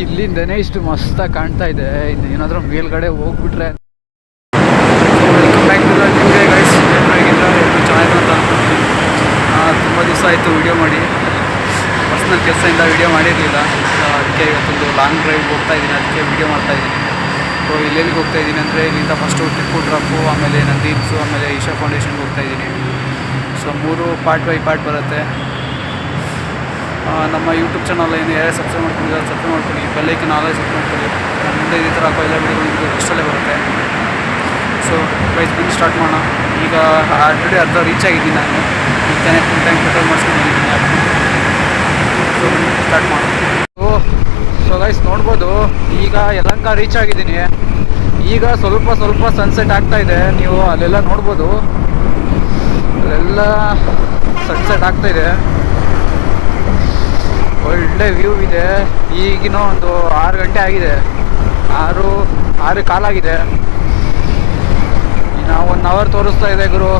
ಇಲ್ಲಿಂದನೇ ಇಷ್ಟು ಮಸ್ತಾಗಿ ಕಾಣ್ತಾ ಇದೆ. ಇನ್ನು ಏನಾದರೂ ಮೇಲ್ಗಡೆ ಹೋಗ್ಬಿಟ್ರೆ ತುಂಬ ದಿವಸ ಆಯಿತು ವಿಡಿಯೋ ಮಾಡಿ. ಪರ್ಸ್ನಲ್ ಕೆಲಸದಿಂದ ವಿಡಿಯೋ ಮಾಡಿರಲಿಲ್ಲ, ಅದಕ್ಕೆ ಇವತ್ತೊಂದು ಲಾಂಗ್ ಡ್ರೈವ್ ಹೋಗ್ತಾ ಇದ್ದೀನಿ, ಅದಕ್ಕೆ ವಿಡಿಯೋ ಮಾಡ್ತಾಯಿದ್ದೀನಿ. ಸೊ ಇಲ್ಲೆಲ್ಲಿಗೆ ಹೋಗ್ತಾ ಇದ್ದೀನಿ ಅಂದರೆ ಇಲ್ಲಿಂದ ಫಸ್ಟು ಟಿಪ್ಪು ಡ್ರಾಪು, ಆಮೇಲೆ ನಂದಿ ಹಿಲ್ಸು, ಆಮೇಲೆ ಈಶಾ ಫೌಂಡೇಶನ್ಗೆ ಹೋಗ್ತಾಯಿದ್ದೀನಿ. ಸೊ 3 ಪಾರ್ಟ್ ಬೈ ಪಾರ್ಟ್ ಬರುತ್ತೆ. ನಮ್ಮ ಯೂಟ್ಯೂಬ್ ಚಾನಲ್ ಏನು ಯಾರೇ ಸಬ್ಸ್ಕ್ರೈಬ್ ಮಾಡ್ಕೊಂಡಿದ್ದಾರೆ ಸಬ್ಸ್ಕ್ರೈಬ್ ಮಾಡ್ಕೊಳ್ಳಿ, ಬೆಲ್ಲೈಕನ್ ಆಲ್ವೇಸ್ ಸಬ್ಸ್ಕ್ರೈಬ್ ಮಾಡ್ಕೊಳ್ಳಿ. ನಾನು ಮುಂದೆ ಇದೇ ಥರ ಎಲ್ಲ ವಿಡಿಯೋಗಳು ಇಷ್ಟಲ್ಲೇ ಬರುತ್ತೆ. ಸೊ ಪ್ರೈಸ್ ಬಂದು ಸ್ಟಾರ್ಟ್ ಮಾಡೋಣ. ಈಗ ಆಲ್ರೆಡಿ ಅರ್ಧ ರೀಚ್ ಆಗಿದ್ದೀನಿ ನಾನು. ಈಗ ತಾನೇ ಫುಲ್ ಟೈಮ್ ಪೆಟ್ರೋಲ್ ಮಾಡಿಸ್ಕೊಂಡಿದ್ದೀನಿ. ಸೊ ಸ್ಟಾರ್ಟ್ ಮಾಡೋಣ. ಸೊ ಗೈಸ್ ನೋಡ್ಬೋದು, ಈಗ ಯಲಹಂಕ ರೀಚ್ ಆಗಿದ್ದೀನಿ. ಈಗ ಸ್ವಲ್ಪ ಸನ್ಸೆಟ್ ಆಗ್ತಾ ಇದೆ. ನೀವು ಅಲ್ಲೆಲ್ಲ ನೋಡ್ಬೋದು, ಅಲ್ಲೆಲ್ಲ ಸನ್ಸೆಟ್ ಆಗ್ತಾ ಇದೆ. ಒಳ್ಳೆ ವ್ಯೂ ಇದೆ. ಈಗಿನ ಒಂದು 6 ಗಂಟೆ ಆಗಿದೆ, 6 ಕಾಲಾಗಿದೆ. ಇನ್ನು 1 ಅವರ್ ತೋರಿಸ್ತಾ ಇದೆ ಗುರು.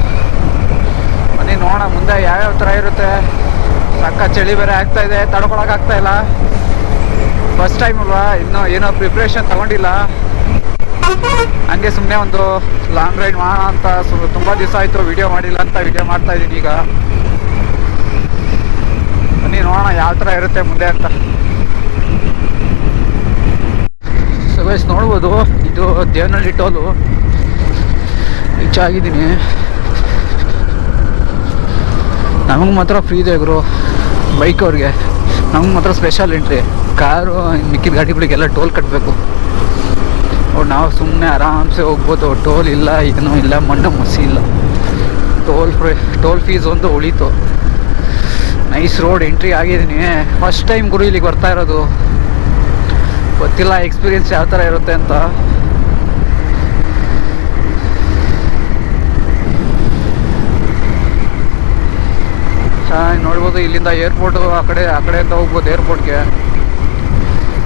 ಬನ್ನಿ ನೋಡೋಣ ಮುಂದೆ ಯಾವ್ಯಾವ ಥರ ಇರುತ್ತೆ. ಸಕ್ಕ ಚಳಿ ಬೇರೆ ಆಗ್ತಾ ಇದೆ, ತಡ್ಕೊಳಕ್ಕಾಗ್ತಾ ಇಲ್ಲ. ಫಸ್ಟ್ ಟೈಮ್ ಅಲ್ವಾ, ಇನ್ನೂ ಏನೋ ಪ್ರಿಪ್ರೇಷನ್ ತಗೊಂಡಿಲ್ಲ. ಹಂಗೆ ಸುಮ್ಮನೆ ಒಂದು ಲಾಂಗ್ ರೈಡ್ ಮಾಡೋಣ ಅಂತ ತುಂಬ ದಿವಸ ಆಯಿತು ವಿಡಿಯೋ ಮಾಡಿಲ್ಲ ಅಂತ ವಿಡಿಯೋ ಮಾಡ್ತಾಯಿದ್ದೀನಿ. ಈಗ ಬನ್ನಿ ನೋಡೋಣ ಯಾವ ಥರ ಇರುತ್ತೆ ಮುಂದೆ ಅಂತ. ಸೊ ಗೈಸ್ ನೋಡ್ಬೋದು, ಇದು ದೇವನಹಳ್ಳಿ ಟೋಲು ರೀಚ್ ಆಗಿದ್ದೀನಿ. ನಮಗೆ ಮಾತ್ರ ಫ್ರೀ ಇದೆ ಗುರು, ಬೈಕ್ ಅವ್ರಿಗೆ. ನಮಗೆ ಮಾತ್ರ ಸ್ಪೆಷಲ್ ಎಂಟ್ರಿ. ಕಾರು ಮಿಕ್ಕಿದ ಗಾಡಿಗಳಿಗೆಲ್ಲ ಟೋಲ್ ಕಟ್ಟಬೇಕು. ನಾವು ಸುಮ್ಮನೆ ಆರಾಮ್ಸೆ ಹೋಗ್ಬೋದು. ಟೋಲ್ ಇಲ್ಲ, ಏನೂ ಇಲ್ಲ, ಮಣ್ಣು ಮಸಿ ಇಲ್ಲ. ಟೋಲ್ ಫೀಸ್ ಒಂದು ಉಳೀತು. ನೈಸ್ ರೋಡ್ ಎಂಟ್ರಿ ಆಗಿದ್ದೀನಿ. ಫಸ್ಟ್ ಟೈಮ್ ಗುರು ಇಲ್ಲಿಗೆ ಬರ್ತಾ ಇರೋದು. ಗೊತ್ತಿಲ್ಲ ಎಕ್ಸ್ಪೀರಿಯನ್ಸ್ ಯಾವ ಥರ ಇರುತ್ತೆ ಅಂತ. ನೋಡ್ಬೋದು ಇಲ್ಲಿಂದ ಏರ್ಪೋರ್ಟು ಆ ಕಡೆಯಿಂದ ಹೋಗ್ಬೋದು ಏರ್ಪೋರ್ಟ್ಗೆ.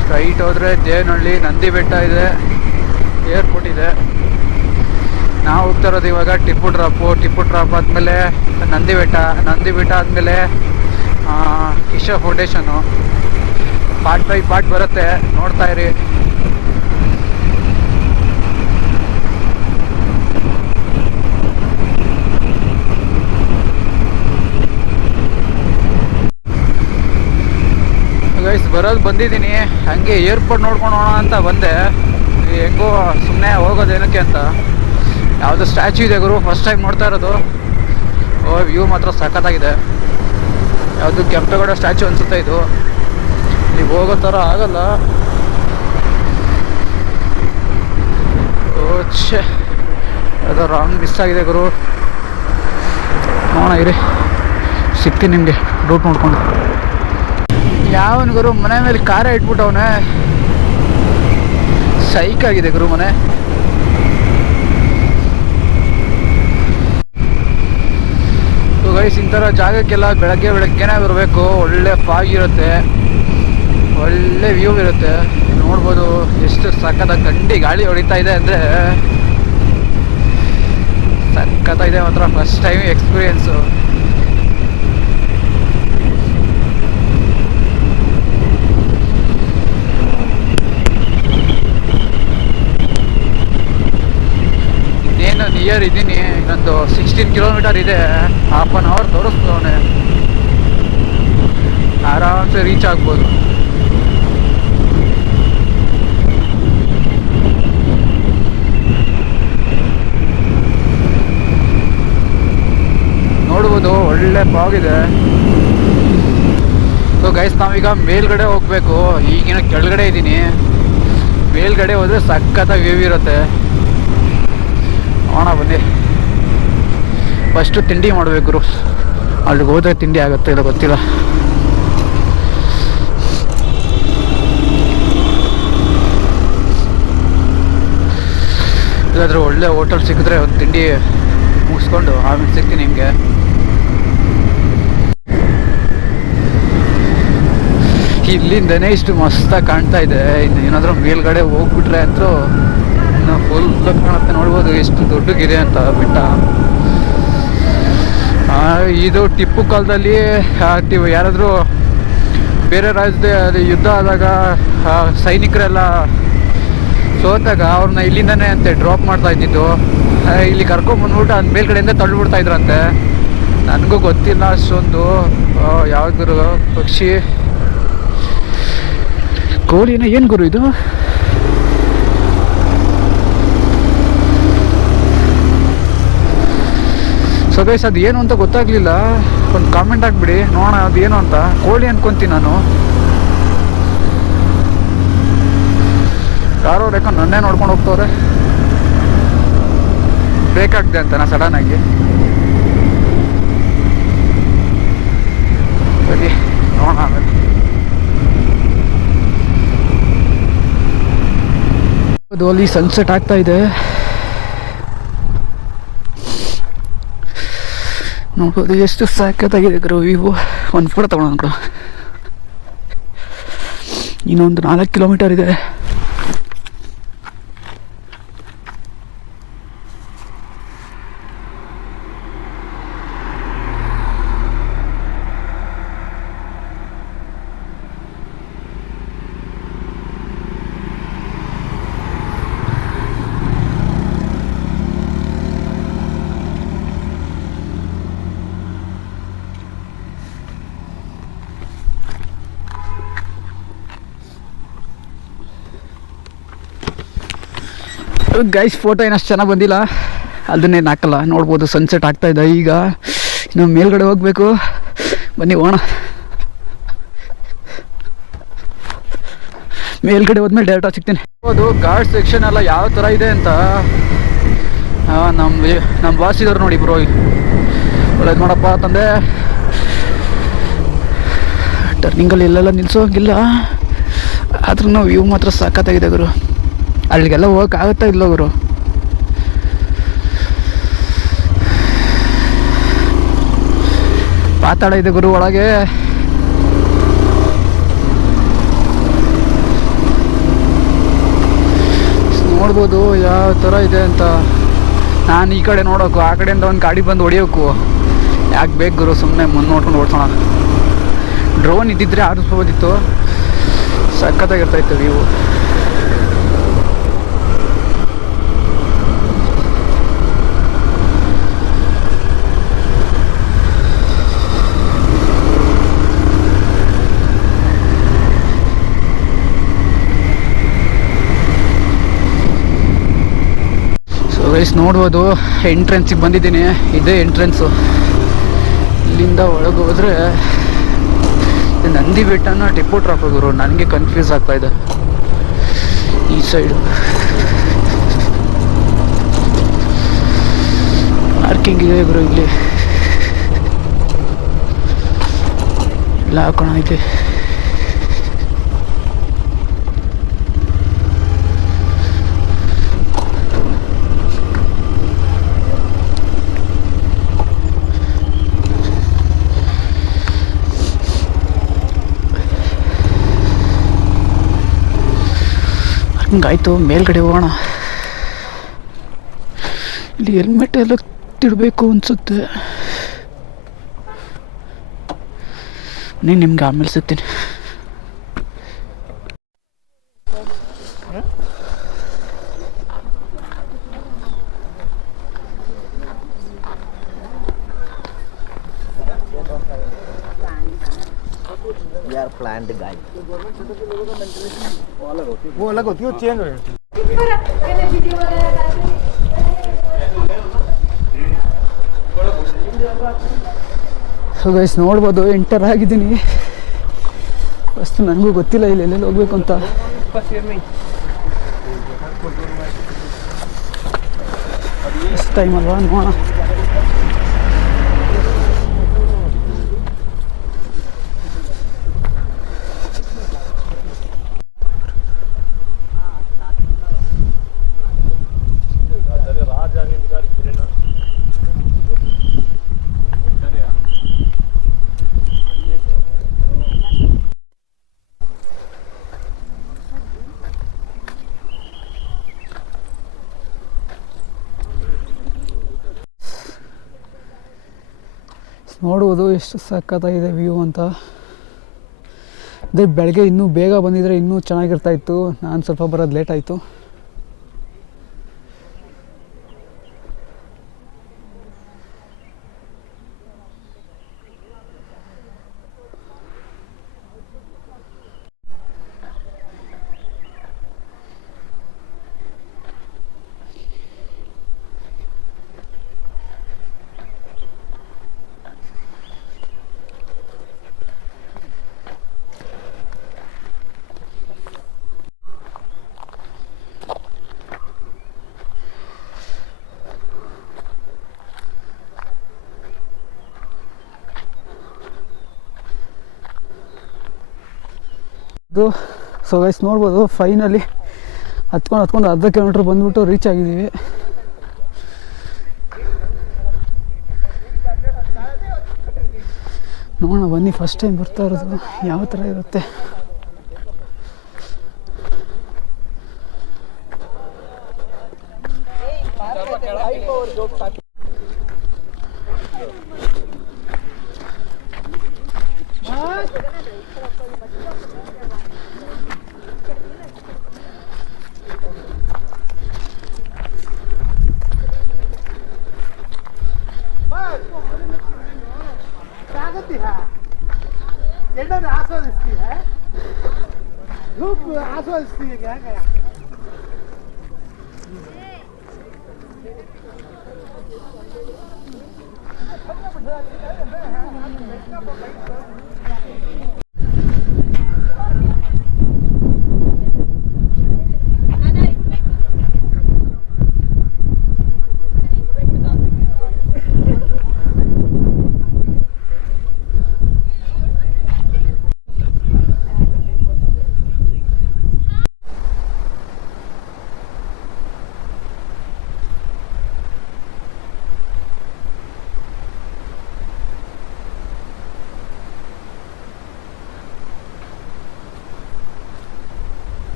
ಸ್ಟ್ರೈಟ್ ಹೋದರೆ ದೇವನಹಳ್ಳಿ, ನಂದಿ ಬೆಟ್ಟ ಇದೆ, ಏರ್ಪೋರ್ಟ್ ಇದೆ. ನಾವು ಹೋಗ್ತಾ ಇರೋದು ಇವಾಗ ಟಿಪ್ಪು ಡ್ರಾಪ್ ಆದಮೇಲೆ ನಂದಿ ಬೆಟ್ಟ ಆದಮೇಲೆ Isha foundation. Part by part ಬರುತ್ತೆ, ನೋಡ್ತಾ ಇರಿ. ಗೈಸ್ ಬಂದಿದ್ದೀನಿ, ಹಂಗೆ ಏರ್ಪೋರ್ಟ್ ನೋಡ್ಕೊಂಡು ಹೋಗೋಣ ಅಂತ ಬಂದೆ. ಹೆಂಗೋ ಸುಮ್ಮನೆ ಹೋಗೋದೇನಕ್ಕೆ ಅಂತ. ಯಾವುದೋ ಸ್ಟ್ಯಾಚ್ಯೂ ಇದೆ ಗುರು, ಫಸ್ಟ್ ಟೈಮ್ ನೋಡ್ತಾ ಇರೋದು. ವ್ಯೂ ಮಾತ್ರ ಸಖತ್ತಾಗಿದೆ. ಯಾವುದು ಕೆಂಪೇಗೌಡ ಸ್ಟ್ಯಾಚ್ಯೂ ಅನಿಸುತ್ತೆ ಇದು. ನೀವು ಹೋಗೋ ಥರ ಆಗಲ್ಲ. ಛೇ, ಯಾವುದೋ ರಾಂಗ್ ಮಿಸ್ ಆಗಿದೆ ಗುರು. ನೋಡೋಣ ಇರಿ, ಸಿಗ್ತೀನಿ ನಿಮಗೆ ರೂಟ್ ನೋಡ್ಕೊಂಡು. ಯಾವನ್ ಗುರು ಮನೆ ಮೇಲೆ ಕಾರೇ ಇಟ್ಬಿಟ್ಟವನೇ. ಸೈಕ್ ಆಗಿದೆ ಗುರು ಮನೆ. ಗೈಸ್ ಇಂಥರ ಜಾಗಕ್ಕೆಲ್ಲ ಬೆಳಗ್ಗೆನೇ ಬರಬೇಕು. ಒಳ್ಳೆ ಫಾಗ್ ಇರುತ್ತೆ, ಒಳ್ಳೆ ವ್ಯೂ ಇರುತ್ತೆ. ನೋಡ್ಬೋದು ಎಷ್ಟು ಸಖತ್ತಾಗಿ ಗಂಡಿ ಗಾಳಿ ಹೊಡಿತಾ ಇದೆ ಅಂದರೆ ಸಖತ್ತಾಗಿದೆ ಮಾತ್ರ. First time experience. ಇನ್ನೇನು ನಿಯರ್ ಇದ್ದೀನಿ, ಇನ್ನೊಂದು 16 ಕಿಲೋಮೀಟರ್ ಇದೆ. ಹಾಫ್ ಆನ್ ಅವರ್ ತೋರಿಸ್ತವನೆ, ಆರಾಮ್ಸೆ ರೀಚ್ ಆಗ್ಬೋದು. ನೋಡ್ಬೋದು ಒಳ್ಳೆ ಫಾಗ್ ಇದೆ. ಸೊ ಗೈಸ್ ನಾವೀಗ ಮೇಲ್ಗಡೆ ಹೋಗ್ಬೇಕು. ಈಗಿನ ಕೆಳಗಡೆ ಇದ್ದೀನಿ. ಮೇಲ್ಗಡೆ ಹೋದರೆ ಸಖತ್ತಾಗಿ ವ್ಯೂ ಇರುತ್ತೆ. ನೋಡೋಣ ಬನ್ನಿ. ಫಸ್ಟು ತಿಂಡಿ ಮಾಡಬೇಕು. ಅಲ್ಲಿಗೆ ಹೋದರೆ ತಿಂಡಿ ಆಗುತ್ತೆ ಇಲ್ಲ ಗೊತ್ತಿಲ್ಲ. ಇಲ್ಲಾದರೂ ಒಳ್ಳೆ ಹೋಟೆಲ್ ಸಿಕ್ಕಿದ್ರೆ ಒಂದು ತಿಂಡಿ ಮುಗಿಸ್ಕೊಂಡು ಆಮೇಲೆ ಸಿಗ್ತೀನಿ ನಿಮಗೆ. ಇಲ್ಲಿಂದನೇ ಇಷ್ಟು ಮಸ್ತಾಗಿ ಕಾಣ್ತಾ ಇದೆ. ಇನ್ನು ಏನಾದರೂ ಮೇಲ್ಗಡೆ ಹೋಗ್ಬಿಟ್ರೆ ಅಂತೂ ಇನ್ನು ಫುಲ್ ಕಾಣುತ್ತೆ. ನೋಡ್ಬೋದು ಎಷ್ಟು ದೊಡ್ಡಗಿದೆ ಅಂತ ಬೆಟ್ಟ. ಇದು ಟಿಪ್ಪು ಕಾಲದಲ್ಲಿ ಯಾರಾದರೂ ಬೇರೆ ರಾಜ್ಯದ ಯುದ್ಧ ಆದಾಗ ಸೈನಿಕರೆಲ್ಲ ಸೋತಾಗ ಅವ್ರನ್ನ ಇಲ್ಲಿಂದನೇ ಅಂತೆ ಡ್ರಾಪ್ ಮಾಡ್ತಾ ಇದ್ದಿದ್ದು, ಇಲ್ಲಿ ಕರ್ಕೊಂಬಂದ್ಬಿಟ್ಟು ಅದು ಮೇಲ್ಗಡೆಯಿಂದ ತಳ್ಳಿಬಿಡ್ತಾ ಇದ್ರಂತೆ. ನನಗೂ ಗೊತ್ತಿಲ್ಲ ಅಷ್ಟೊಂದು. ಯಾವ್ದು ಗುರು ಪಕ್ಷಿ ಕೋಳಿನ ಏನು ಗುರು ಇದು? ಸೊ ಗೈಸ್ ಅದು ಏನು ಅಂತ ಗೊತ್ತಾಗಲಿಲ್ಲ, ಒಂದು ಕಾಮೆಂಟ್ ಹಾಕ್ಬಿಡಿ ನೋಡೋಣ ಅದು ಏನು ಅಂತ. ಕೋಳಿ ಅನ್ಕೊತೀನಿ ನಾನು. ಯಾರೋ ರೇಖಾ ನನ್ನೇ ನೋಡ್ಕೊಂಡು ಹೋಗ್ತವ್ರೆ. ಬೇಕಾಗ್ದೆ ಅಂತ ನಾ ಸಡನ್ನಾಗಿ ಸರಿ ನೋಡೋಣ ಆಮೇಲೆ. ಅದು ಅಲ್ಲಿ ಸನ್ಸೆಟ್ ಆಗ್ತಾ ಇದೆ ನೋಡ್ಬೋದು. ಎಷ್ಟು ಸಾಕತ್ತಾಗಿದೆ ಗುರು ವ್ಯೂ. ಒಂದು ಫೋಟೋ ತಗೊಳ್ಳೋಣ ಗುರು. ಇನ್ನೊಂದು 4 ಕಿಲೋಮೀಟರ್ ಇದೆ. ಗೈಸ್ ಫೋಟೋ ಏನಷ್ಟು ಚೆನ್ನಾಗಿ ಬಂದಿಲ್ಲ, ಅದನ್ನೇನು ಹಾಕಲ್ಲ. ನೋಡ್ಬೋದು ಸನ್ಸೆಟ್ ಆಗ್ತಾಯಿದೆ ಈಗ. ಇನ್ನು ಮೇಲ್ಗಡೆ ಹೋಗಬೇಕು, ಬನ್ನಿ ಹೋಗೋಣ. ಮೇಲ್ಗಡೆ ಹೋದ್ಮೇಲೆ ಡೈರೆಕ್ಟಾಗಿ ಸಿಗ್ತೀನಿ. ಅದು ಗಾರ್ಡ್ ಸೆಕ್ಷನ್ ಎಲ್ಲ ಯಾವ ಥರ ಇದೆ ಅಂತ ನಮ್ಮ ಬಾಸ್ ಇದ್ದಾರೆ ನೋಡಿ ಬ್ರೋ. ಒಳ್ಳೇದು ಮಾಡಪ್ಪ ತಂದೆ. ಟರ್ನಿಂಗಲ್ಲಿ ಇಲ್ಲೆಲ್ಲ ನಿಲ್ಸೋಂಗಿಲ್ಲ, ಆದ್ರೂ ವ್ಯೂ ಮಾತ್ರ ಸಖತ್ತಾಗಿದೆ ಗುರು. ಅಲ್ಲಿಗೆಲ್ಲ ಹೋಗೋಕ್ಕಾಗುತ್ತಾ ಇಲ್ಲ ಗುರು. ಪಾತಾಳ ಇದೆ ಗುರು ಒಳಗೆ. ನೋಡ್ಬೋದು ಯಾವ ಥರ ಇದೆ ಅಂತ. ನಾನು ಈ ಕಡೆ ನೋಡೋಕು, ಆ ಕಡೆಯಿಂದ ಒಂದು ಗಾಡಿ ಬಂದು ಹೊಡಿಯೋಕು ಯಾಕೆ ಬೇಕು ಗುರು? ಸುಮ್ಮನೆ ಮುಂದೆ ನೋಡ್ಕೊಂಡು ಓಡಿಸೋಣ. ಡ್ರೋನ್ ಇದ್ದಿದ್ರೆ ಆರಿಸ್ಬೋದಿತ್ತು, ಸಖತ್ತಾಗಿರ್ತಾಯಿತ್ತು ವ್ಯೂ. ಗೈಸ್ ನೋಡ್ಬೋದು ಎಂಟ್ರೆನ್ಸಿಗೆ ಬಂದಿದ್ದೀನಿ. ಇದೇ ಎಂಟ್ರೆನ್ಸು. ಇಲ್ಲಿಂದ ಒಳಗೆ ಹೋದರೆ ನಂದಿ ಬೆಟ್ಟನ ಟಿಪ್ಪು ಟ್ರಾಪ್ ಗುರು. ನನಗೆ ಕನ್ಫ್ಯೂಸ್ ಆಗ್ತಾಯಿದೆ. ಈ ಸೈಡು ಪಾರ್ಕಿಂಗ್ ಇದೆ ಗುರು. ಇಲ್ಲಿ ಎಲ್ಲ ಹಾಕೋಣ ಐತೆ. ಹಿಂಗಾಯ್ತು, ಮೇಲ್ಗಡೆ ಹೋಗೋಣ. ಇಲ್ಲಿ ಹೆಲ್ಮೆಟ್ ಎಲ್ಲ ತಿಡಬೇಕು ಅನಿಸುತ್ತೆ. ನಿಮ್ಗೆ ಆಮೇಲೆ ಸಿಗ್ತೀನಿ. यार प्लांट गाय वो अलग होती है, वो चेंज हो जाती है. ಸೊ ಗೈಸ್ ನೋಡ್ಬೋದು ಎಂಟರ್ ಆಗಿದ್ದೀನಿ. ಫಸ್ಟ್ ನನಗೂ ಗೊತ್ತಿಲ್ಲ ಇಲ್ಲಿ ಎಲ್ಲೆಲ್ಲಿ ಹೋಗ್ಬೇಕು ಅಂತ. ಫಸ್ಟ್ ಟೈಮ್ ಅಲ್ವಾ, ನೋಡೋಣ. ನೋಡುವುದು ಎಷ್ಟು ಸಖತ್ತಾಗಿದೆ ವ್ಯೂ ಅಂತ. ಅದೇ ಬೆಳಗ್ಗೆ ಇನ್ನೂ ಬೇಗ ಬಂದಿದ್ರೆ ಇನ್ನೂ ಚೆನ್ನಾಗಿರ್ತಾಯಿತ್ತು. ನಾನು ಸ್ವಲ್ಪ ಬರೋದು ಲೇಟ್ ಆಯಿತು. ಸೊ ಗೈಸ್ ನೋಡ್ಬೋದು, ಫೈನಲಿ ಹತ್ಕೊಂಡು ಅರ್ಧ ಕಿಲೋಮೀಟ್ರ್ ಬಂದ್ಬಿಟ್ಟು ರೀಚ್ ಆಗಿದ್ದೀವಿ. ನೋಡೋಣ ಬನ್ನಿ, ಫಸ್ಟ್ ಟೈಮ್ ಬರ್ತಾ ಇರೋದು ಯಾವ ಥರ ಇರುತ್ತೆ. आस्वादिस्ती है, धूप आस्वादिस्ती है क्या क्या?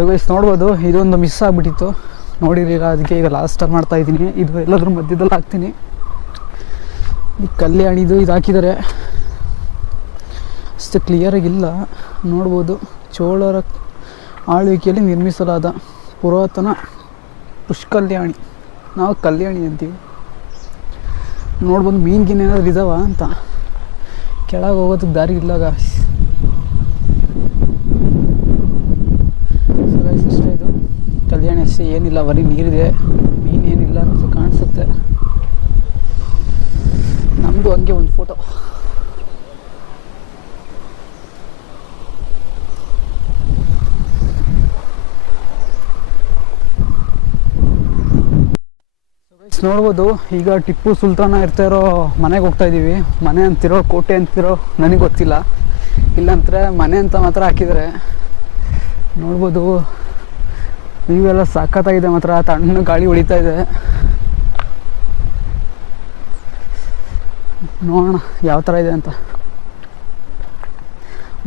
ಸೊ ಗೈಸ್ ನೋಡ್ಬೋದು ಇದೊಂದು ಮಿಸ್ ಆಗಿಬಿಟ್ಟಿತ್ತು, ನೋಡಿರಲಿಲ್ಲ, ಅದಕ್ಕೆ ಈಗ ಲಾಸ್ಟ್ ಟರ್ನ್ ಮಾಡ್ತಾಯಿದ್ದೀನಿ. ಇದು ಎಲ್ಲಾದ್ರೂ ಮಧ್ಯದಲ್ಲಿ ಹಾಕ್ತೀನಿ. ಈ ಕಲ್ಯಾಣಿದು ಇದು ಹಾಕಿದ್ದಾರೆ, ಅಷ್ಟು ಕ್ಲಿಯರಾಗಿಲ್ಲ. ನೋಡ್ಬೋದು ಚೋಳರ ಆಳ್ವಿಕೆಯಲ್ಲಿ ನಿರ್ಮಿಸಲಾದ ಪುರಾತನ ಪುಷ್ಕಲ್ಯಾಣಿ, ನಾವು ಕಲ್ಯಾಣಿ ಅಂತೀವಿ. ನೋಡ್ಬೋದು ಮೀನ್ಗಿನ್ ಏನಾದ್ರು ಇದಾವ ಅಂತ. ಕೆಳಗೆ ಹೋಗೋದಕ್ಕೆ ದಾರಿ ಇಲ್ಲ ಗಾಯ್ಸ್. ಅಷ್ಟೇ, ಇದು ಕಲ್ಯಾಣಿ ಅಷ್ಟೇ, ಏನಿಲ್ಲ, ಬರೀ ನೀರಿದೆ, ಮೀನೇನಿಲ್ಲ ಅಂತ ಕಾಣಿಸುತ್ತೆ. ನಮ್ಮದು ಹಂಗೆ ಒಂದು ಫೋಟೋ. ನೋಡ್ಬೋದು ಈಗ ಟಿಪ್ಪು ಸುಲ್ತಾನ ಇರ್ತಾ ಇರೋ ಮನೆಗೆ ಹೋಗ್ತಾ ಇದ್ದೀವಿ. ಮನೆ ಅಂತಿರೋ ಕೋಟೆ ಅಂತಿರೋ ನನಗೆ ಗೊತ್ತಿಲ್ಲ, ಇಲ್ಲಂದ್ರೆ ಮನೆ ಅಂತ ಮಾತ್ರ ಹಾಕಿದ್ದಾರೆ. ನೋಡ್ಬೋದು ಇವೆಲ್ಲ ಸಖತ್ತಾಗಿದೆ ಮಾತ್ರ, ತಣ್ಣ ಗಾಳಿ ಹೊಡಿತಾ ಇದೆ. ನೋಡೋಣ ಯಾವ ಥರ ಇದೆ ಅಂತ.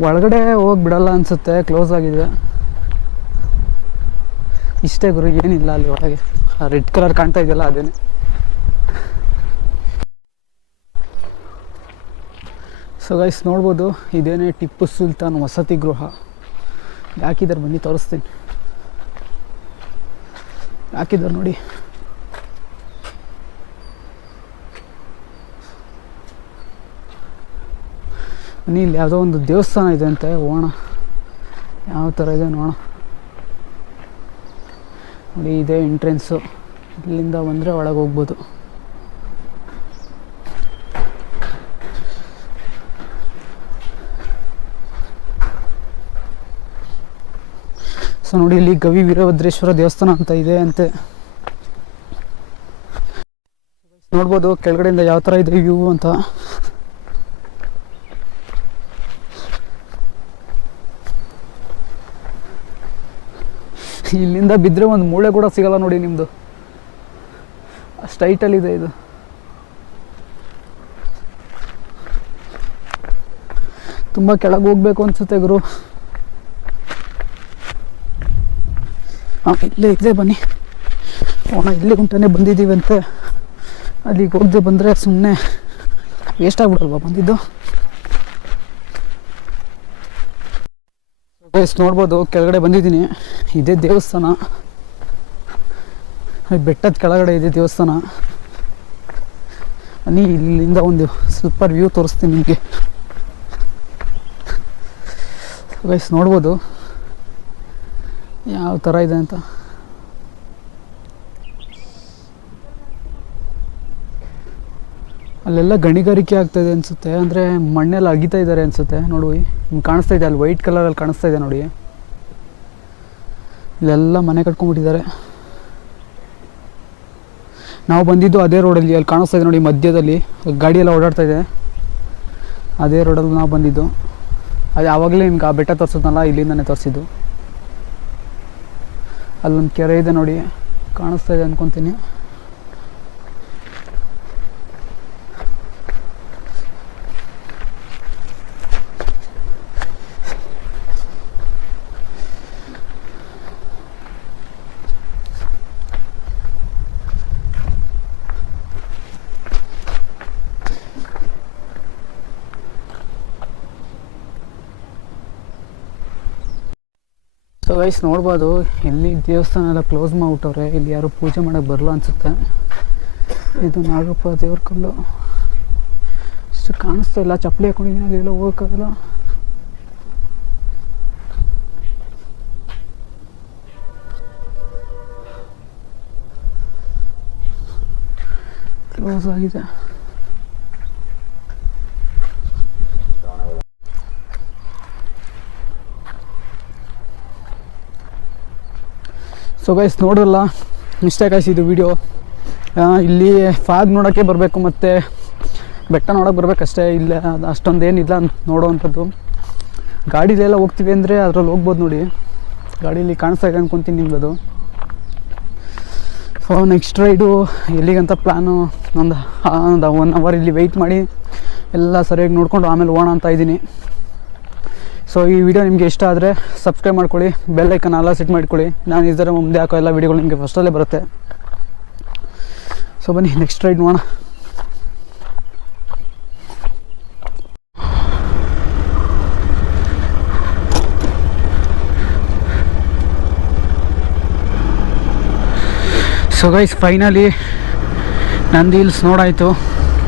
ಒಳಗಡೆ ಹೋಗಿ ಬಿಡಲ್ಲ ಅನಿಸುತ್ತೆ, ಕ್ಲೋಸ್ ಆಗಿದೆ. ಇಷ್ಟೇ ಗುರು, ಏನಿಲ್ಲ ಅಲ್ಲಿ ಒಳಗೆ. ರೆಡ್ ಕಲರ್ ಕಾಣ್ತಾ ಇದೆಯಲ್ಲ ಅದೇನೆ. ಸೊ ಗೈಸ್ ನೋಡ್ಬೋದು ಇದೇನೇ ಟಿಪ್ಪು ಸುಲ್ತಾನ್ ವಸತಿ ಗೃಹ. ಯಾಕಿದ್ದಾರೆ ಬನ್ನಿ ತೋರಿಸ್ತೀನಿ. ಯಾಕಿದ್ದಾರೆ ನೋಡಿ. ಬನ್ನಿ, ಇಲ್ಲಿ ಯಾವುದೋ ಒಂದು ದೇವಸ್ಥಾನ ಇದೆ ಅಂತೆ, ಹೋಗೋಣ ಯಾವ ಥರ ಇದೆ ನೋಡೋಣ. ನೋಡಿ ಇದೇ ಎಂಟ್ರೆನ್ಸು, ಇಲ್ಲಿಂದ ಬಂದರೆ ಒಳಗೆ ಹೋಗ್ಬೋದು. ಸೊ ನೋಡಿ ಇಲ್ಲಿ ಗವಿ ವೀರಭದ್ರೇಶ್ವರ ದೇವಸ್ಥಾನ ಅಂತ ಇದೆ ಅಂತೆ. ನೋಡ್ಬೋದು ಕೆಳಗಡೆಯಿಂದ ಯಾವ ಥರ ಇದೆ ವ್ಯೂ ಅಂತ. ಇಲ್ಲಿಂದ ಬಿದ್ದರೆ ಒಂದು ಮೂಳೆ ಕೂಡ ಸಿಗಲ್ಲ ನೋಡಿ ನಿಮ್ಮದು, ಅಷ್ಟು ಹೈಟಲ್ಲಿದೆ ಇದು. ತುಂಬ ಕೆಳಗೆ ಹೋಗ್ಬೇಕು ಅನಿಸುತ್ತೆ ಗುರು. ಇಲ್ಲೇ ಇದೆ ಬನ್ನಿ ಹೋಗೋಣ. ಇಲ್ಲೇ ಗುಂಟನೆ ಬಂದಿದ್ದೀವಂತೆ, ಅಲ್ಲಿಗೆ ಹೋಗದೆ ಬಂದರೆ ಸುಮ್ಮನೆ ವೇಸ್ಟ್ ಆಗ್ಬಿಡಲ್ವಾ ಬಂದಿದ್ದು. ನೋಡ್ಬೋದು ಕೆಳಗಡೆ ಬಂದಿದ್ದೀನಿ, ಇದೇ ದೇವಸ್ಥಾನ. ಬೆಟ್ಟದ ಕೆಳಗಡೆ ಇದೆ ದೇವಸ್ಥಾನ. ಬನ್ನಿ ಇಲ್ಲಿಂದ ಒಂದು ಸೂಪರ್ ವ್ಯೂ ತೋರಿಸ್ತೀನಿ ನಿಮಗೆ. ಗೈಸ್ ನೋಡ್ಬೋದು ಯಾವ ಥರ ಇದೆ ಅಂತ. ಅಲ್ಲೆಲ್ಲ ಗಣಿಗಾರಿಕೆ ಆಗ್ತಾಯಿದೆ ಅನಿಸುತ್ತೆ, ಅಂದರೆ ಮಣ್ಣೆಲ್ಲ ಅಗಿತಾ ಇದ್ದಾರೆ ಅನಿಸುತ್ತೆ. ನೋಡಿ ನಿಮ್ಗೆ ಕಾಣಿಸ್ತಾ ಇದೆ, ಅಲ್ಲಿ ವೈಟ್ ಕಲರಲ್ಲಿ ಕಾಣಿಸ್ತಾ ಇದೆ ನೋಡಿ. ಇಲ್ಲೆಲ್ಲ ಮನೆ ಕಟ್ಕೊಂಡ್ಬಿಟ್ಟಿದ್ದಾರೆ. ನಾವು ಬಂದಿದ್ದು ಅದೇ ರೋಡಲ್ಲಿ, ಅಲ್ಲಿ ಕಾಣಿಸ್ತಾ ಇದೆ ನೋಡಿ ಮಧ್ಯದಲ್ಲಿ ಗಾಡಿ ಎಲ್ಲ ಓಡಾಡ್ತಾ ಇದೆ, ಅದೇ ರೋಡಲ್ಲಿ ನಾವು ಬಂದಿದ್ದು. ಅದು ಆವಾಗಲೇ ನಿಮ್ಗೆ ಆ ಬೆಟ್ಟ ತೋರಿಸೋದಲ್ಲ, ಇಲ್ಲಿಂದನೇ ತೋರಿಸಿದ್ದು. ಅಲ್ಲೊಂದು ಕೆರೆ ಇದೆ ನೋಡಿ, ಕಾಣಿಸ್ತಾ ಇದೆ ಅಂದ್ಕೊತೀನಿ. ಸೊ ಗೈಸ್ ನೋಡ್ಬೋದು ಇಲ್ಲಿ ದೇವಸ್ಥಾನ ಎಲ್ಲ ಕ್ಲೋಸ್ ಮಾಡಿಬಿಟ್ಟವ್ರೆ, ಇಲ್ಲಿ ಯಾರು ಪೂಜೆ ಮಾಡೋಕ್ಕೆ ಬರಲ್ಲ ಅನಿಸುತ್ತೆ. ಇದು ನಾಗಪ್ಪ ದೇವ್ರ ಕಲ್ಲು, ಇಷ್ಟು ಕಾಣಿಸ್ತಾ ಇಲ್ಲ. ಚಪ್ಪಲಿ ಹಾಕೊಂಡಿದ್ದೀನಿ, ಅಲ್ಲೆಲ್ಲ ಹೋಗೋಕ್ಕಾಗಲ್ಲ. ಕ್ಲೋಸ್ ಆಗಿದೆ. ಸೊ ಗೈಸ್ ನೋಡ್ರಲ್ಲ, ಮಿಸ್ಟೇಕ್ ಆಯ್ತು ಇದು ವಿಡಿಯೋ. ಇಲ್ಲಿ ಫಾಗ್ ನೋಡೋಕ್ಕೆ ಬರಬೇಕು ಮತ್ತು ಬೆಟ್ಟ ನೋಡೋಕೆ ಬರಬೇಕಷ್ಟೇ. ಇಲ್ಲ ಅಷ್ಟೊಂದು ಏನಿಲ್ಲ ನೋಡೋವಂಥದ್ದು. ಗಾಡಿಲೆಲ್ಲ ಹೋಗ್ತೀವಿ ಅಂದರೆ ಅದ್ರಲ್ಲಿ ಹೋಗ್ಬೋದು ನೋಡಿ, ಗಾಡೀಲಿ ಕಾಣಿಸ್ತಾ ಇದೆ ಅಂದ್ಕೊತೀನಿ ನಿಮ್ಗೆ ಅದು. ಸೊ ನೆಕ್ಸ್ಟ್ ರೈಡು ಎಲ್ಲಿಗಂತ ಪ್ಲ್ಯಾನು, ಒಂದು 1 ಅವರ್ ಇಲ್ಲಿ ವೆಯ್ಟ್ ಮಾಡಿ ಎಲ್ಲ ಸರಿಯಾಗಿ ನೋಡ್ಕೊಂಡು ಆಮೇಲೆ ಹೋಗೋಣ ಅಂತ ಇದ್ದೀನಿ. ಸೊ ಈ ವಿಡಿಯೋ ನಿಮಗೆ ಇಷ್ಟ ಆದರೆ ಸಬ್ಸ್ಕ್ರೈಬ್ ಮಾಡ್ಕೊಳ್ಳಿ, ಬೆಲ್ ಐಕನ್ ಎಲ್ಲ ಸೆಟ್ ಮಾಡ್ಕೊಳ್ಳಿ. ನಾನು ಇದರ ಮುಂದೆ ಹಾಕೋ ಎಲ್ಲ ವೀಡಿಯೋಗಳು ನಿಮಗೆ ಫಸ್ಟಲ್ಲೇ ಬರುತ್ತೆ. ಸೊ ಬನ್ನಿ ನೆಕ್ಸ್ಟ್ ರೈಡ್ ಮಾಡೋಣ. So guys finally Nandi hills ನೋಡಾಯಿತು,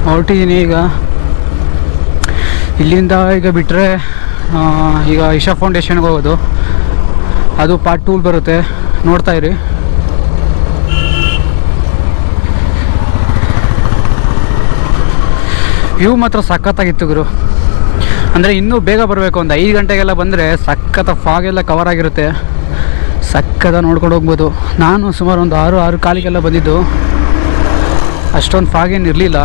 ಹೊರಟಿದ್ದೀನಿ. ಇಲ್ಲಿಂದ ಈಗ ಬಿಟ್ಟರೆ ಈಗ ಇಶಾ ಫೌಂಡೇಶನ್ಗೆ ಹೋಗೋದು, ಅದು ಪಾರ್ಟ್ 2 ಬರುತ್ತೆ, ನೋಡ್ತಾಯಿರಿ. ವ್ಯೂ ಮಾತ್ರ ಸಖತ್ತಾಗಿತ್ತು ಗುರು. ಅಂದರೆ ಇನ್ನೂ ಬೇಗ ಬರಬೇಕು, ಒಂದು 5 ಗಂಟೆಗೆಲ್ಲ ಬಂದರೆ ಸಖತ್ತ ಫಾಗೆಲ್ಲ ಕವರ್ ಆಗಿರುತ್ತೆ, ಸಖತ್ತ ನೋಡ್ಕೊಂಡು ಹೋಗ್ಬೋದು. ನಾನು ಸುಮಾರು ಒಂದು 6 ಕಾಲಿಗೆಲ್ಲ ಬಂದಿದ್ದು, ಅಷ್ಟೊಂದು ಫಾಗೇನು ಇರಲಿಲ್ಲ.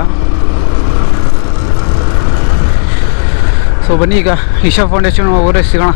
ಸೊ ಬನ್ನಿ ಈಗ ಇಶಾ ಫೌಂಡೇಶನ್ ಹೋಗೋರೆ ಸಿಗೋಣ.